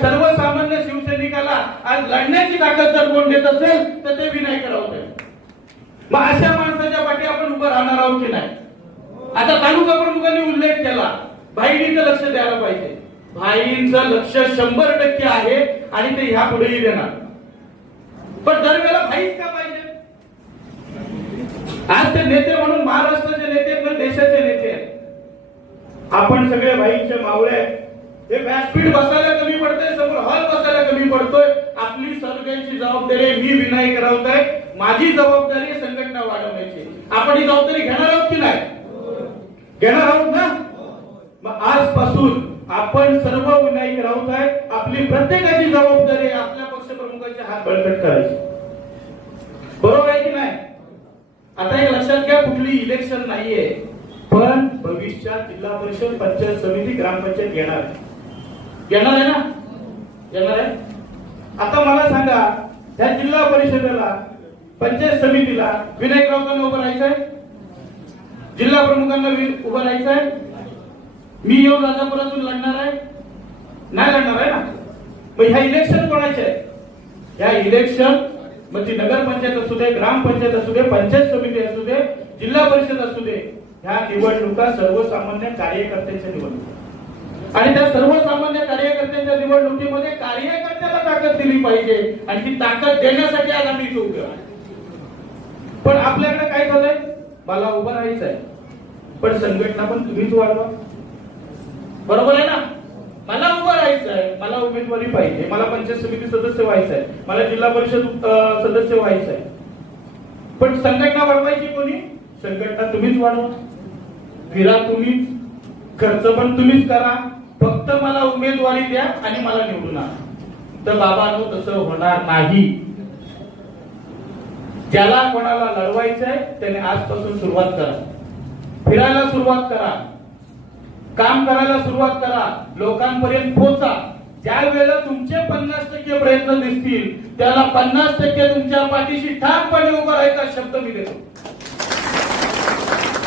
सर्वसामान्य शिवसैनिकाला आज लढण्याची ताकद जर कोण देत असेल तर ते विनायक राऊत आहे मग अशा माणसाच्या पाठी आपण उभं राहणार आहोत की नाही? आता तालुका प्रमुखांनी उल्लेख केला भाईंचं लक्ष द्यायला पाहिजे. भाईंचं लक्ष शंभर टक्के आहे आणि ते ह्या पुढेही देणार. पण दरवेळेला भाईच का पाहिजे? आज ते नेते म्हणून महाराष्ट्राचे नेते पण देशाचे नेते आहेत. आपण सगळे भाईचे मावळे आहेत. हे व्यासपीठ बसायला कमी पडतंय समोर हॉल बसायला कमी पडतोय. आपली सर्वांची जबाबदारी मी विनायक राऊत आहे माझी जबाबदारी संघटना वाढवण्याची. आपण ही जबाबदारी घेणार आहोत की नाही? घेणार आहोत ना? मग आजपासून आपण सर्व विनायक राऊत आहे आपली प्रत्येकाची जबाबदारी आपल्या पक्षप्रमुखाचे हात बळकट करायची. बरोबर आहे की नाही? आता एक लक्षात घ्या कुठली इलेक्शन नाहीये. पण भविष्यात जिल्हा परिषद पंचायत समिती ग्रामपंचायत घेणार येणार आहे ना? येणार आहे? आता मला सांगा ह्या जिल्हा परिषदेला पंचायत समितीला विनायक राऊतांना उभं राहायचंय जिल्हा प्रमुखांना उभं राहायचंय मी येऊन राजापुरातून लढणार आहे? नाही लढणार आहे ना? मग ह्या इलेक्शन कोणाचे आहे? ह्या इलेक्शन मग ती नगरपंचायत असू दे ग्रामपंचायत असू दे पंचायत समिती असू दे जिल्हा परिषद असू दे ह्या निवडणुका सर्वसामान्य कार्यकर्त्यांच्या निवडणुका. आणि त्या सर्वसामान्य कार्यकर्त्यांच्या निवडणुकीमध्ये कार्यकर्त्याला ताकद दिली पाहिजे. आणि ती ताकद देण्यासाठी आज आम्ही इथे उभे पण आपल्याकडे काय झालंय? मला उभं राहायचं आहे. पण संघटना पण तुम्हीच वाढवा. बरोबर आहे ना? मला उभं राहायचं आहे. मला उमेदवारी पाहिजे. मला पंचायत समिती सदस्य व्हायचं आहे. मला जिल्हा परिषद सदस्य व्हायचं आहे. पण संघटना वाढवायची कोणी? संघटना तुम्हीच वाढवा. फिरा तुम्हीच. खर्च पण तुम्हीच करा. फक्त मला उमेदवारी द्या आणि मला निवडून आणा. तर बाबांनो तसं होणार नाही. ज्याला कोणाला लढवायचंय त्याने आजपासून सुरुवात करा. फिरायला सुरुवात करा. काम करायला सुरुवात करा. लोकांपर्यंत पोहोचा. ज्या वेळेला तुमचे पन्नास टक्के प्रयत्न दिसतील त्याला पन्नास टक्के तुमच्या पाठीशी ठामपणे उभा राहायचा शब्द मी देतो.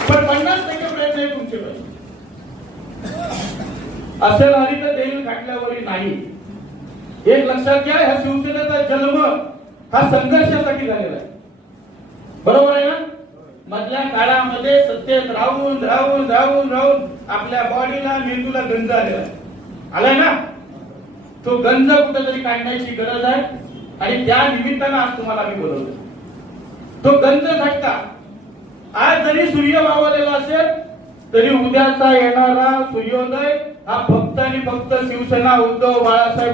पण पन्नास टक्के प्रयत्न हे तुमचे पाहिजे. असेल आली तर देईल खाटल्यावरी नाही. एक लक्षात घ्या ह्या शिवसेनेचा जन्म हा संघर्षासाठी झालेला आहे. बरोबर आहे ना? मधल्या काळामध्ये सत्तेत राहून राहून राहून राहून आपल्या बॉडीला मेंदूला गंज आलेला आहे. आलाय ना? तो गंज कुठेतरी काढण्याची गरज आहे. आणि त्या निमित्तानं आज तुम्हाला आम्ही बोलवतो तो गंज झटका. आज जरी सूर्य मावळलेला असेल तरी उद्याचा येणारा सूर्योदय हा फक्त आणि फक्त शिवसेना उद्धव बाळासाहेब